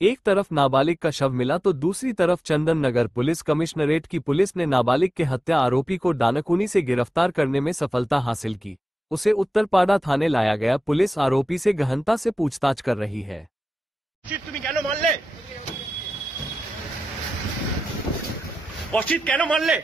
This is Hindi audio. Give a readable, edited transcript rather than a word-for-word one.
एक तरफ नाबालिग का शव मिला तो दूसरी तरफ चंदन नगर पुलिस कमिश्नरेट की पुलिस ने नाबालिग के हत्या आरोपी को डानकुनी से गिरफ्तार करने में सफलता हासिल की। उसे उत्तरपाड़ा थाने लाया गया। पुलिस आरोपी से गहनता से पूछताछ कर रही है। তুমি কেন মারলে? অসিত কেন মারলে?